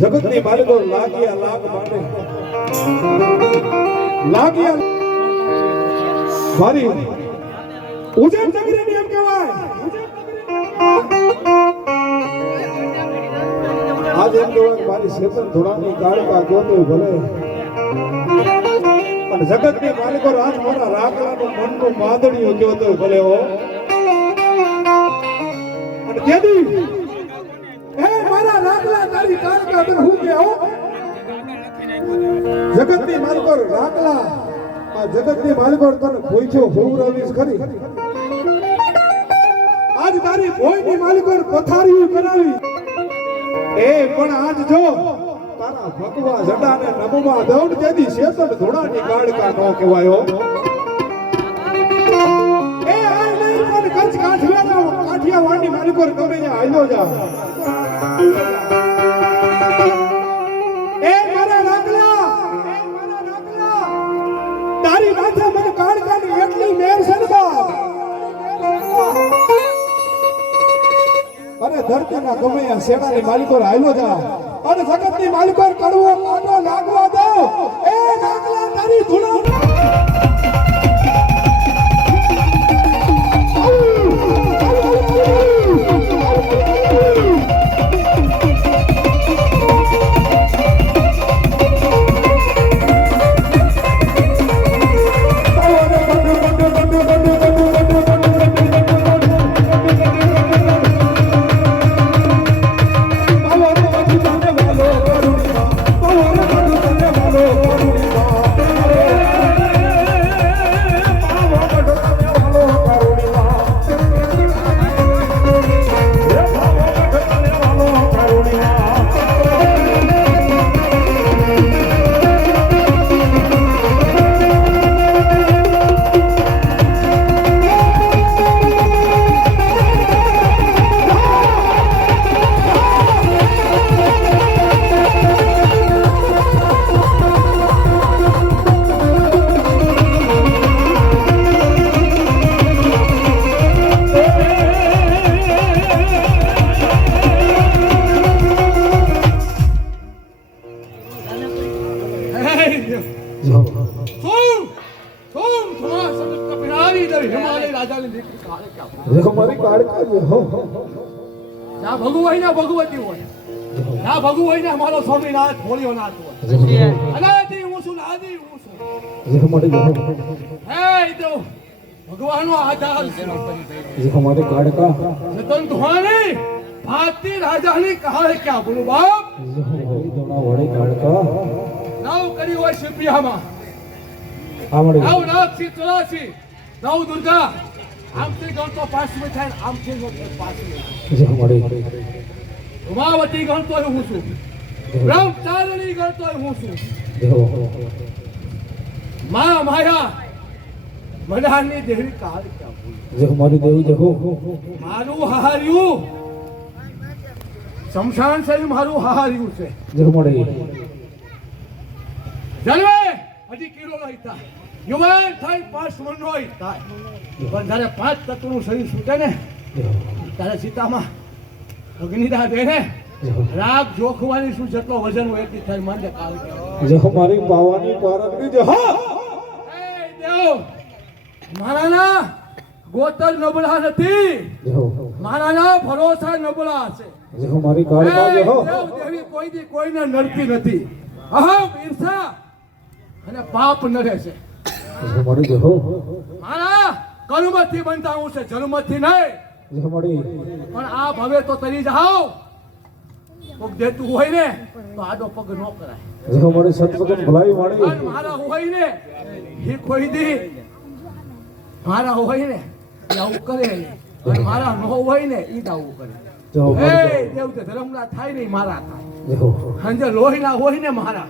જગતની માલિકો લાગ્યા લાગ માટે લાગ્યા મારી ઉજેર નગરીની એમ કહેવાય આજ એમ કહેવાય મારી શેતન ધોળાની કાળકા ગોતે ભલે અને જગતની માલિકો આજ મારા રાખલાનું મનનું માદણીઓ ગયો તો ભલે હો અને તેથી હે મારા રાખલા તારી કાળકા બન હું કે હો જગતની માલિકો રાખલા આ જગતની માલિકો તને પૂછ્યો હોવરાવીશ ખરી આજ તારી ભોયની માલિકો પથારીઓ કરાવી એ પણ આજ જો તારા ભગવા જડાને નમવા દઉં તેથી શેતન ધોળાની કાળકા નો કહેવાયો એ આ નહીં પણ કચ્છ કાઠિયાવાડની માલિકો ગમે ત્યાં આયલો જા એ મારા રાખલા તારી માથે મને કાળકાની એટલી મેર છે ને બાપ અરે ધરતીના ગમે આ સેનાની માલિકો આયલો જા અને જગતની માલિકો કડવો કાંટો લાગવા દો એ રાખલા તારી ધૂળો हमारी काड़का हो ना भगवाई ना भगवती हो ना भगवाई ना हमारो स्वामीनाथ भोलेनाथ हो अनादि मुसुल आदि मुसुल ये हमारे है तो भगवान नो आधार ये हमारे काड़का सतन धोने भारतीय राजा ने कहा है क्या बोलो बाप ये हमारी दोना बड़े काड़का नाव करी हुआ शिवप्रिया मा हमारे नाव नाथी तुलसी नाव दुर्गा आमचे गणतो 5 में થાય આમથી ગણતો 5 में ये हमारे ઉમાવતી ગણતો હું છું બ્રહ્મચારિણી ગણતો હું છું देखो માં માયા મનહાની દેવી કાળ ક્યાં બોલ ये हमारी देवी देखो મારું હાહાર્યું શમશાન છે મારું હાહાર્યું છે ये हमारे જલવે હજી કિલો લઈતા યુવાન થાય 5 મનનો થાય પણ જ્યારે 5 તત્વનું શરીર છૂટે ને ત્યારે સીતામાં અગ્નિદાહ દે ને રાગ જોખવાની શું જેટલો વજન હોય એટલી થાય માંડે કાળ ये हमारी पावानी पारकनी जो हाँ એ દેવ મારાના ગોતર નબળા નથી देखो મારાના ભરોસા નબળા છે ये हमारी काड़का जो हो દેવ દેવી કોઈ દી કોઈને નડતી નથી અહમ ઈર્ષા અને પાપ નડે છે ये हमारी देखो મારા કર્મથી બનતા હું છે જન્મથી નહીં ये हमारी પણ આ ભવે તો તરી જાઓ કોક દેતું હોય ને તો આડો પગ ન કરાય ये हमारी सतपतन भलाई वाणी અને મારા હોય ને એ કોઈ દી મારા હોય ને એ આવું કરે નહીં અને મારા ન હોય ને એ જ આવું કરે जो એ हमारी દેવ તે ધર્મના થાય નહીં મારા થાય देखो સંજે લોહીના હોય ને મારા